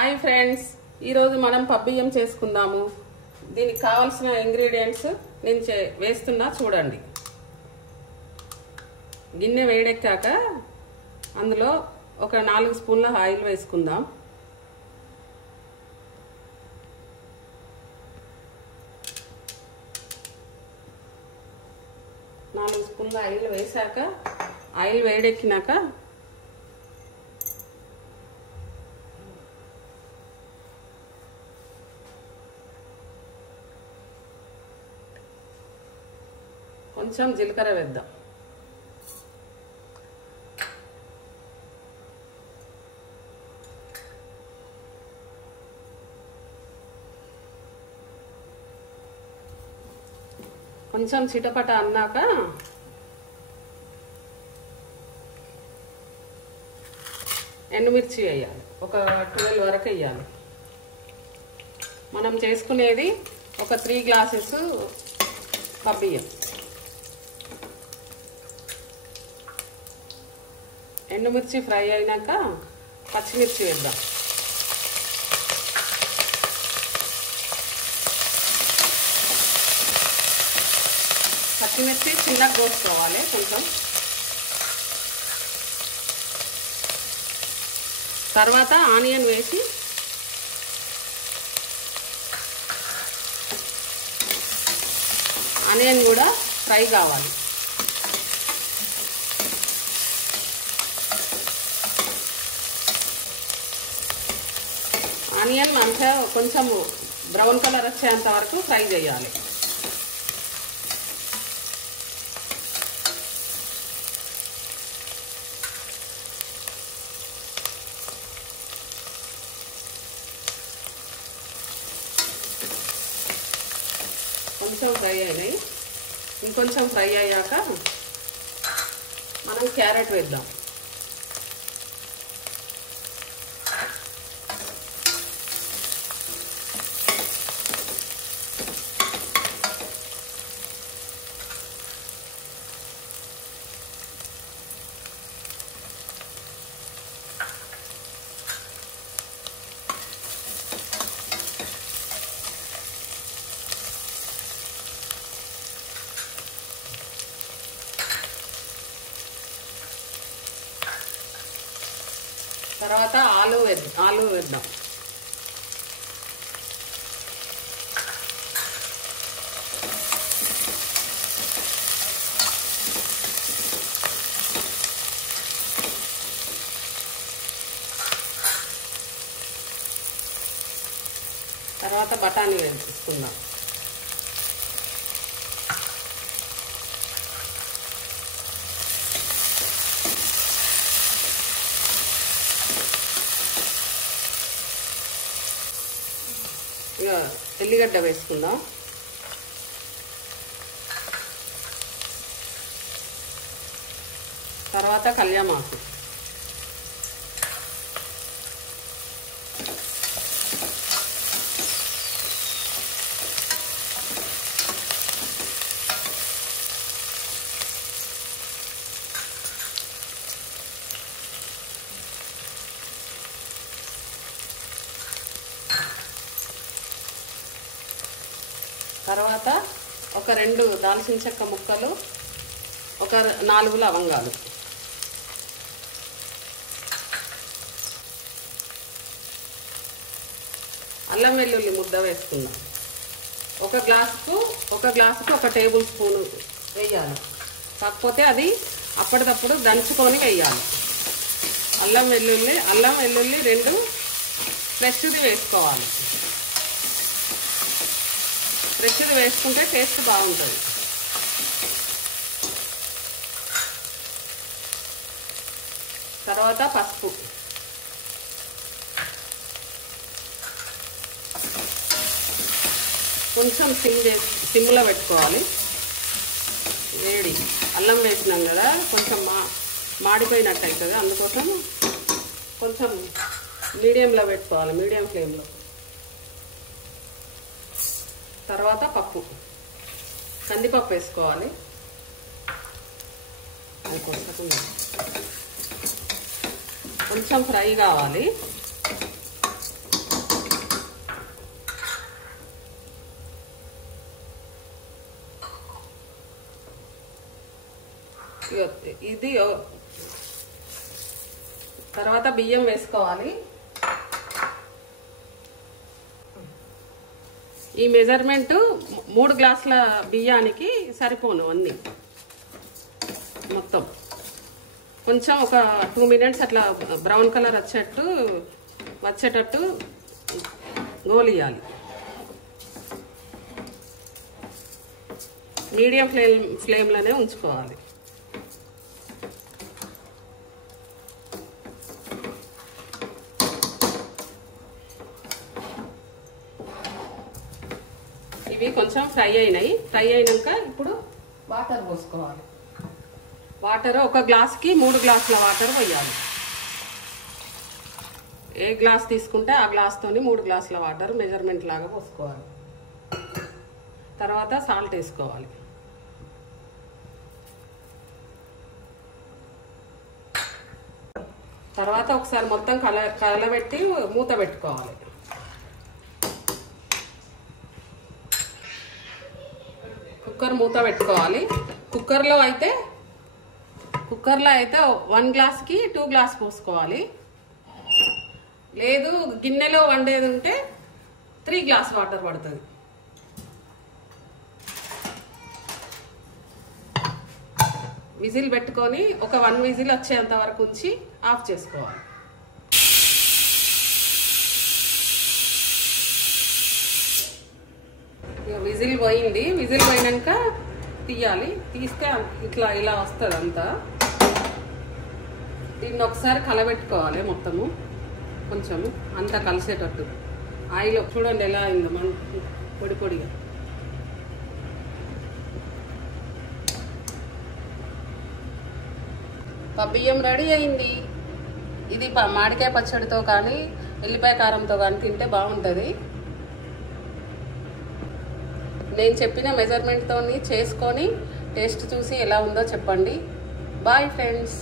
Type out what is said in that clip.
Hi friends, ఈరోజు మనం పబ్బియ్యం చేసుకుందాము. దీనికి కావాల్సిన ఇంగ్రీడియంట్స్ నేను వేస్తున్నా చూడండి. గిన్నె వేడెక్కాక అందులో ఒక 4 స్పూన్ల ఆయిల్ వేసుకుందాం. నాలుగు స్పూన్ల ఆయిల్ వేసాక ఆయిల్ వేడెక్కినాక కొంచెం జీలకర్ర వేద్దాం. కొంచెం చిటపట అన్నాక ఎండుమిర్చి వేయాలి. ఒక 12 వరకు వేయాలి. మనం చేసుకునేది ఒక 3 గ్లాసెస్ పబ్బియ్యం. ఎండుమిర్చి ఫ్రై అయినాక పచ్చిమిర్చి వేద్దాం. పచ్చిమిర్చి చిన్నగా కోసుకోవాలి. కొంచెం తర్వాత ఆనియన్ వేసి ఆనియన్ కూడా ఫ్రై కావాలి. ఆనియన్ మంచిగా కొంచెం బ్రౌన్ కలర్ వచ్చేంత వరకు ఫ్రై చేయాలి. కొంచెం ఫ్రై అయినాయి. ఇంకొంచెం ఫ్రై అయ్యాక మనం క్యారెట్ వేద్దాం. తర్వాత ఆలు వేద్దాం. తర్వాత బఠానీ వేసుకుందాం. ఇక ఎల్లిగడ్డ వేసుకుందాం. తర్వాత కళ్యామాకు, తర్వాత ఒక 2 దాల్చిన చెక్క ముక్కలు, ఒక 4 లవంగాలు, అల్లం వెల్లుల్లి ముద్ద వేసుకుందాం. ఒక గ్లాసుకు 1 టేబుల్ స్పూన్ వేయాలి. కాకపోతే అది అప్పటికప్పుడు దంచుకొని వేయాలి. అల్లం వెల్లుల్లి 2 ఫ్రెష్ది వేసుకోవాలి. ఫ్రెష్ది వేసుకుంటే టేస్ట్ బాగుంటుంది. తర్వాత పసుపు, కొంచెం సిమ్లో పెట్టుకోవాలి. వేడి అల్లం వేసినాం కదా, కొంచెం మాడిపోయినట్టు అవుతుంది. అందుకోసం కొంచెం మీడియంలో పెట్టుకోవాలి, మీడియం ఫ్లేమ్లో. తర్వాత కందిపప్పు వేసుకోవాలి. కొంచెం ఫ్రై కావాలి. ఇది తర్వాత బియ్యం వేసుకోవాలి. ఈ మెజర్మెంట్ 3 గ్లాసుల బియ్యానికి సరిపోను అన్నీ మొత్తం. కొంచెం ఒక 2 మినిట్స్ అట్లా బ్రౌన్ కలర్ వచ్చేటట్టు గోలియాలి. మీడియం ఫ్లేమ్లోనే ఉంచుకోవాలి. ఇవి కొంచెం ఫ్రై అయినాక ఇప్పుడు వాటర్ పోసుకోవాలి. వాటర్ ఒక గ్లాస్కి 3 గ్లాసుల వాటర్ పోయాలి. ఏ గ్లాస్ తీసుకుంటే ఆ గ్లాస్తోని 3 గ్లాసుల వాటర్ మెజర్మెంట్ లాగా పోసుకోవాలి. తర్వాత సాల్ట్ వేసుకోవాలి. తర్వాత ఒకసారి మొత్తం కలబెట్టి మూత పెట్టుకోవాలి. కుక్కర్ మూత పెట్టుకోవాలి. కుక్కర్లో అయితే 1 గ్లాస్కి 2 గ్లాస్ పోసుకోవాలి. లేదు గిన్నెలో వండేది ఉంటే 3 గ్లాస్ వాటర్ పడుతుంది. విజిల్ పెట్టుకొని ఒక 1 విజిల్ వచ్చేంత వరకు ఉంచి ఆఫ్ చేసుకోవాలి. విజిల్ పోయింది. విజిల్ పోయినాక తీయాలి. తీస్తే ఇలా వస్తుంది అంతా. దీన్ని ఒకసారి కలబెట్టుకోవాలి మొత్తము, కొంచెము అంతా కలిసేటట్టు. ఆయిల్ చూడండి ఎలా అయిందో మన పొడి పొడిగా. బియ్యం రెడీ అయింది. ఇది మామిడికాయ పచ్చడితో కానీ ఎల్లిపాయ కారంతో కానీ తింటే బాగుంటుంది. నేను చెప్పిన మెజర్మెంట్తో చేసుకొని టేస్ట్ చూసి ఎలా ఉందో చెప్పండి. Bye friends.